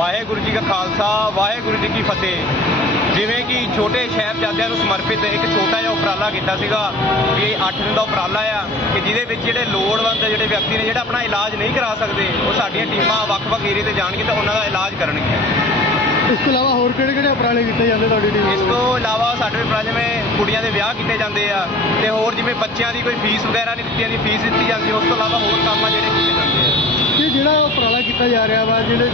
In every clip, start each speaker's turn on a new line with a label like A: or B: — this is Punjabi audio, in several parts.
A: ਵਾਹਿਗੁਰੂ ਜੀ ਕਾ ਖਾਲਸਾ ਵਾਹਿਗੁਰੂ ਜੀ ਕੀ ਫਤਿਹ। ਜਿਵੇਂ ਕਿ ਛੋਟੇ ਸਾਹਿਬਜ਼ਾਦਿਆਂ ਨੂੰ ਸਮਰਪਿਤ ਇੱਕ ਛੋਟਾ ਜਿਹਾ ਉਪਰਾਲਾ ਕੀਤਾ ਸੀਗਾ ਵੀ ਇਹ 8 ਦਿਨ ਦਾ ਉਪਰਾਲਾ ਆ ਕਿ ਜਿਹਦੇ ਵਿੱਚ ਜਿਹੜੇ ਲੋੜਵੰਦ ਜਿਹੜੇ ਵਿਅਕਤੀ ਨੇ ਜਿਹੜਾ ਆਪਣਾ ਇਲਾਜ ਨਹੀਂ ਕਰਾ ਸਕਦੇ ਉਹ ਸਾਡੀਆਂ ਟੀਮਾਂ ਵੱਖ-ਵੱਖ ਏਰੀਏ ਤੇ ਜਾਣਗੇ ਤੇ ਉਹਨਾਂ ਦਾ ਇਲਾਜ ਕਰਨਗੀਆਂ।
B: ਇਸ ਤੋਂ ਇਲਾਵਾ ਹੋਰ ਕਿਹੜੇ ਕਿਹੜੇ ਉਪਰਾਲੇ ਕੀਤੇ ਜਾਂਦੇ ਤੁਹਾਡੀ ਟੀਮ
A: ਇਸ ਤੋਂ ਇਲਾਵਾ ਸਾਡੇ ਉਪਰਾਲੇ ਜਿਵੇਂ ਕੁੜੀਆਂ ਦੇ ਵਿਆਹ ਕੀਤੇ ਜਾਂਦੇ ਆ ਤੇ ਹੋਰ ਜਿਵੇਂ ਬੱਚਿਆਂ ਦੀ ਕੋਈ ਫੀਸ ਵਗੈਰਾ ਨਹੀਂ ਦਿੱਤੀ ਜਾਂਦੀ ਫੀਸ ਦਿੱਤੀ ਜਾਂਦੀ ਉਸ ਤੋਂ ਇਲਾਵਾ ਹੋਰ ਕੰਮ ਆ ਜਿਹੜੇ ਕੀਤੇ ਜਾਂਦੇ ਆ।
B: ਕਿ ਜਿਹੜਾ ਉਪਰਾਲਾ ਕੀਤਾ ਜਾ ਰਿਹਾ ਵਾ ਜਿਹੜੇ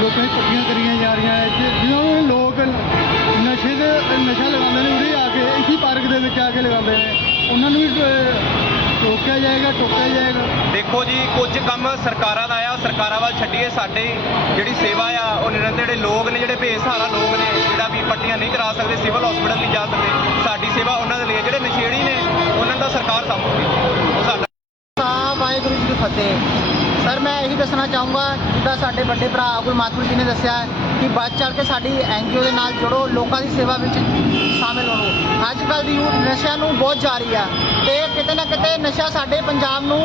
B: ਲੋਕਾਂ ਦੀ ਪੱਟੀਆਂ ਕਰੀਆਂ ਜਾ ਰਹੀਆਂ ਹੈ। ਜਿਨ੍ਹਾਂ ਨੂੰ ਲੋਕ ਨਸ਼ੇ ਦੇ ਨਸ਼ਾ ਲਗਾਉਂਦੇ ਨੇ ਉਰੇ ਆ ਕੇ ਇਸੀ ਪਾਰਕ ਦੇ ਵਿੱਚ ਆ ਕੇ ਲਗਾਉਂਦੇ ਨੇ। ਉਹਨਾਂ ਨੂੰ ਵੀ ਰੋਕਿਆ ਜਾਏਗਾ ਟੋਕਿਆ ਜਾਏਗਾ।
A: ਦੇਖੋ ਜੀ ਕੁਝ ਕੰਮ ਸਰਕਾਰਾਂ ਦਾ ਆ ਸਰਕਾਰਾਂ ਵੱਲ ਛੱਡੀਏ ਸਾਡੇ ਜਿਹੜੀ ਸੇਵਾ ਆ ਉਹ ਨਿਰੰਤਰ ਜਿਹੜੇ ਲੋਕ ਨੇ ਜਿਹੜੇ ਬੇਸਹਾਰਾ ਲੋਕ ਨੇ ਜਿਹੜਾ ਵੀ ਪੱਟੀਆਂ ਨਹੀਂ ਕਰਾ ਸਕਦੇ ਸਿਵਲ ਹਸਪੀਟਲ ਨਹੀਂ ਜਾ ਸਕਦੇ ਸਾਡੀ ਸੇਵਾ ਉਹਨਾਂ ਦੇ ਲਈ। ਜਿਹੜੇ ਨਸ਼ੇੜੀ ਨੇ ਉਹਨਾਂ ਦਾ ਸਰਕਾਰ ਸਾਂਭੂਗੀ। ਉਹ ਸਾਡਾ
C: ਵਾਹਿਗੁਰੂ ਜੀ ਕੀ ਫਤਿਹ। ਮੈਂ ਇਹੀ ਦੱਸਣਾ ਚਾਹੂੰਗਾ, ਜਿੱਦਾਂ ਸਾਡੇ ਵੱਡੇ ਭਰਾ ਅਬਦੁਲ ਜੀ ਨੇ ਦੱਸਿਆ ਕਿ ਵੱਧ ਚੜ੍ਹ ਕੇ ਸਾਡੀ ਐਨਜੀਓ ਦੇ ਨਾਲ ਜੁੜੋ, ਲੋਕਾਂ ਦੀ ਸੇਵਾ ਵਿੱਚ ਸ਼ਾਮਿਲ ਹੋਵੋ ਅੱਜ ਕੱਲ੍ਹ ਦੀ ਯੂਥ ਨਸ਼ਿਆਂ ਨੂੰ ਬਹੁਤ ਜਾ ਰਹੀ ਆ ਤੇ ਕਿਤੇ ਨਾ ਕਿਤੇ ਨਸ਼ਾ ਸਾਡੇ ਪੰਜਾਬ ਨੂੰ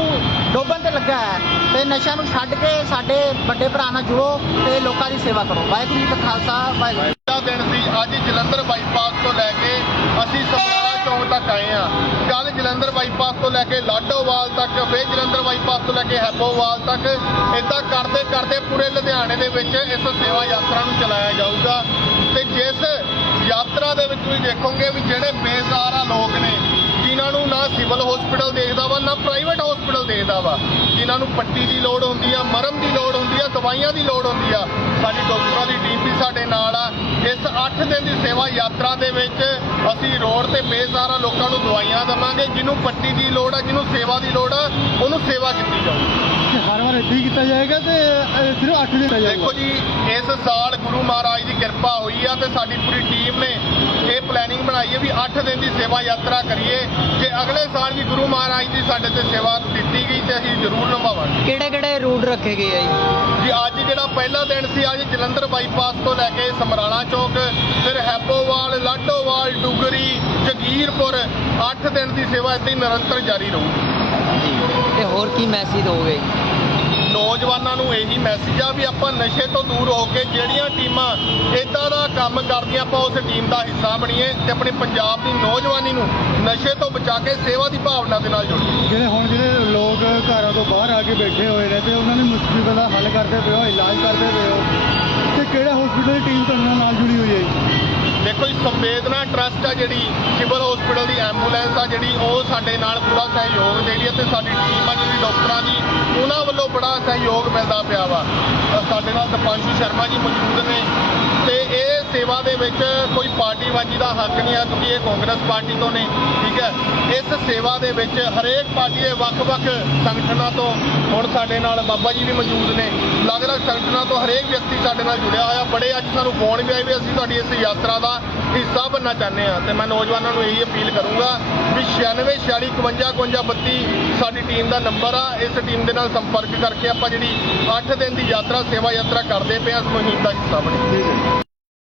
C: ਡੋਬਣ ਤੇ ਲੱਗਾ ਹੈ ਤੇ ਨਸ਼ਿਆਂ ਨੂੰ ਛੱਡ ਕੇ ਸਾਡੇ ਵੱਡੇ ਭਰਾ ਨਾਲ ਜੁੜੋ ਤੇ ਲੋਕਾਂ ਦੀ ਸੇਵਾ ਕਰੋ। ਵਾਹਿਗੁਰੂ ਜੀ ਕਾ ਖਾਲਸਾ, ਵਾਹਿਗੁਰੂ
D: ਦਾ ਦਿਨ ਸੀ, ਅੱਜ ਜਲੰਧਰ ਬਾਈਪਾਸ ਤੋਂ ਲੈ ਕੇ ਤੱਕ ਆਏ ਆ। ਕੱਲ ਜਲੰਧਰ ਬਾਈਪਾਸ ਤੋਂ ਲੈ ਕੇ ਲਾਡੋਵਾਲ ਤੱਕ, ਫਿਰ ਜਲੰਧਰ ਬਾਈਪਾਸ ਤੋਂ ਲੈ ਕੇ ਹੈਬੋਵਾਲ ਤੱਕ ਇਦਾਂ ਕਰਦੇ ਕਰਦੇ ਪੂਰੇ ਲੁਧਿਆਣੇ ਦੇ ਵਿੱਚ ਇਸ ਸੇਵਾ ਯਾਤਰਾ ਨੂੰ ਚਲਾਇਆ ਜਾਊਗਾ। ਤੇ ਜਿਸ ਯਾਤਰਾ ਦੇ ਵਿੱਚ ਤੁਸੀਂ ਦੇਖੋਗੇ ਵੀ ਜਿਹੜੇ ਬੇਜ਼ਾਰਾ ਲੋਕ ਨੇ, ਜਿਨ੍ਹਾਂ ਨੂੰ ਨਾ ਸਿਵਲ ਹਸਪੀਟਲ ਦੇਖਦਾ ਵਾ, ਨਾ ਪ੍ਰਾਈਵੇਟ ਹਸਪੀਟਲ ਦੇਖਦਾ ਵਾ, ਜਿਨ੍ਹਾਂ ਨੂੰ ਪੱਟੀ ਦੀ ਲੋੜ ਹੁੰਦੀ ਆ ਮਰਮ ਦੀ ਲੋੜ ਹੁੰਦੀ ਆ, ਦਵਾਈਆਂ ਦੀ ਲੋੜ ਹੁੰਦੀ ਆ, ਸਾਡੀ ਡਾਕਟਰਾਂ ਦੀ ਟੀਮ ਵੀ ਸਾਡੇ ਨਾਲ ਆ। ਇਸ 8 ਦਿਨ ਦੀ ਸੇਵਾ ਯਾਤਰਾ ਦੇ ਵਿੱਚ ਅਸੀਂ ਰੋਡ ਤੇ ਬੇਸਹਾਰਾ ਲੋਕਾਂ ਨੂੰ ਦਵਾਈਆਂ ਦੇਵਾਂਗੇ ਜਿਹਨੂੰ ਪੱਟੀ ਦੀ ਲੋੜ ਆ ਜਿਹਨੂੰ ਸੇਵਾ ਦੀ ਲੋੜ ਆ ਉਹਨੂੰ ਸੇਵਾ ਕੀਤੀ ਜਾਊਗੀ
B: ਹਰ ਵਾਰ ਇੱਦਾਂ ਹੀ ਕੀਤਾ ਜਾਏਗਾ ਤੇ ਸਿਰਫ 8 ਦਿਨ
D: ਦੇਖੋ ਜੀ ਇਸ ਸਾਲ ਗੁਰੂ ਮਹਾਰਾਜ ਦੀ ਕਿਰਪਾ ਹੋਈ ਆ ਤੇ ਸਾਡੀ ਪੂਰੀ ਟੀਮ ਨੇ ਇਹ ਪਲੈਨਿੰਗ ਬਣਾਈ ਹੈ ਵੀ 8 ਦਿਨ ਦੀ ਸੇਵਾ ਯਾਤਰਾ ਕਰੀਏ। ਜੇ ਅਗਲੇ ਸਾਲ ਵੀ ਗੁਰੂ ਮਹਾਰਾਜ ਦੀ ਸਾਡੇ ਤੇ ਸੇਵਾ ਦਿੱਤੀ ਗਈ ਤੇ ਅਸੀਂ ਜ਼ਰੂਰ ਨਿਭਾਵਾਂਗੇ।
C: ਕਿਹੜੇ ਕਿਹੜੇ ਰੂਟ ਰੱਖੇ ਗਏ ਆ ਜੀ?
D: ਜੀ ਅੱਜ ਜਿਹੜਾ ਪਹਿਲਾ ਦਿਨ ਸੀ ਅੱਜ ਜਲੰਧਰ ਬਾਈਪਾਸ ਤੋਂ ਲੈ ਕੇ ਸਮਰਾਲਾ ਚੌਕ ਫਿਰ ਹੈਬੋਵਾਲ ਲਾਡੋਵਾਲ ਡੁਗਰੀ ਜਗੀਰਪੁਰ 8 ਦਿਨ ਦੀ ਸੇਵਾ ਇੱਦਾਂ ਹੀ ਨਿਰੰਤਰ ਜਾਰੀ ਰਹੂਗੀ
C: ਜੀ ਤੇ ਹੋਰ ਕੀ ਮੈਸੇਜ ਦੋਗੇ
D: ਨੌਜਵਾਨਾਂ ਨੂੰ ਇਹੀ ਮੈਸੇਜ ਆ ਵੀ ਆਪਾਂ ਨਸ਼ੇ ਤੋਂ ਦੂਰ ਹੋ ਕੇ ਜਿਹੜੀਆਂ ਟੀਮਾਂ ਇਦਾਂ ਦਾ ਕੰਮ ਕਰਦੀਆਂ ਆਪਾਂ ਉਸ ਟੀਮ ਦਾ ਹਿੱਸਾ ਬਣੀਏ ਤੇ ਆਪਣੇ ਪੰਜਾਬ ਦੀ ਨੌਜਵਾਨੀ ਨੂੰ ਨਸ਼ੇ ਤੋਂ ਬਚਾ ਕੇ ਸੇਵਾ ਦੀ ਭਾਵਨਾ ਦੇ ਨਾਲ ਜੋੜੀਏ।
B: ਜਿਹੜੇ ਹੁਣ ਜਿਹੜੇ ਬਾਹਰ ਆ ਕੇ ਬੈਠੇ ਹੋਏ ਨੇ ਤੇ ਉਹਨਾਂ ਦੀ ਮੁਸ਼ਕਿਲ ਦਾ ਹੱਲ ਕਰਦੇ ਪਏ ਹੋ, ਇਲਾਜ ਕਰਦੇ ਪਏ ਹੋ। ਤੇ ਕਿਹੜੇ ਹਸਪੀਟਲ ਦੀ ਟੀਮ ਤੁਹਾਡੇ ਨਾਲ ਜੁੜੀ ਹੋਈ ਹੈ
D: ਦੇਖੋ ਜੀ, ਸੰਵੇਦਨਾ ਟਰਸਟ ਆ ਜਿਹੜੀ, ਸਿਵਲ ਹਸਪੀਟਲ ਦੀ ਐਂਬੂਲੈਂਸ ਆ ਜਿਹੜੀ, ਉਹ ਸਾਡੇ ਨਾਲ ਪੂਰਾ ਸਹਿਯੋਗ ਦੇ ਰਹੀ ਹੈ ਤੇ ਸਾਡੀ ਟੀਮ ਆ ਜਿਹੜੀ ਡਾਕਟਰਾਂ ਦੀ, ਉਹਨਾਂ ਵੱਲੋਂ ਬੜਾ ਸਹਿਯੋਗ ਮਿਲਦਾ ਪਿਆ ਵਾ। ਸਾਡੇ ਨਾਲ ਦਪਾਂਸ਼ੂ ਸ਼ਰਮਾ ਜੀ ਮੌਜੂਦ ਨੇ। ਸੇਵਾ ਦੇ ਵਿੱਚ ਕੋਈ ਪਾਰਟੀਬਾਜ਼ੀ ਦਾ ਹੱਕ ਨਹੀਂ ਹੈ, ਕਿਉਂਕਿ ਇਹ ਕਾਂਗਰਸ ਪਾਰਟੀ ਤੋਂ ਨੇ ਠੀਕ ਹੈ। ਇਸ ਸੇਵਾ ਦੇ ਵਿੱਚ ਹਰੇਕ ਪਾਰਟੀ ਦੇ ਵੱਖ-ਵੱਖ ਸੰਗਠਨਾਂ ਤੋਂ ਹੁਣ ਸਾਡੇ ਨਾਲ ਬਾਬਾ ਜੀ ਵੀ ਮੌਜੂਦ ਨੇ। ਅਲੱਗ-ਅਲੱਗ ਸੰਗਠਨਾਂ ਤੋਂ ਹਰੇਕ ਵਿਅਕਤੀ ਸਾਡੇ ਨਾਲ ਜੁੜਿਆ ਹੋਇਆ। ਬੜੇ ਅੱਜ ਸਾਨੂੰ ਫੋਨ ਵੀ ਆਏ ਵੀ ਅਸੀਂ ਤੁਹਾਡੀ ਇਸ ਯਾਤਰਾ ਦਾ ਹਿੱਸਾ ਬਣਨਾ ਚਾਹੁੰਦੇ ਆ ਤੇ ਮੈਂ ਨੌਜਵਾਨਾਂ ਨੂੰ ਇਹੀ ਅਪੀਲ ਕਰੂੰਗਾ ਵੀ 96 46 52 52 32 ਸਾਡੀ ਟੀਮ ਦਾ ਨੰਬਰ ਆ। ਇਸ ਟੀਮ ਦੇ ਨਾਲ ਸੰਪਰਕ ਕਰਕੇ ਆਪਾਂ ਜਿਹੜੀ 8 ਦਿਨ ਦੀ ਯਾਤਰਾ, ਸੇਵਾ ਯਾਤਰਾ ਕਰਦੇ ਪਏ ਆ ਇਸ ਮੁਹਿੰਮ ਦਾ ਹਿੱਸਾ ਬਣੇ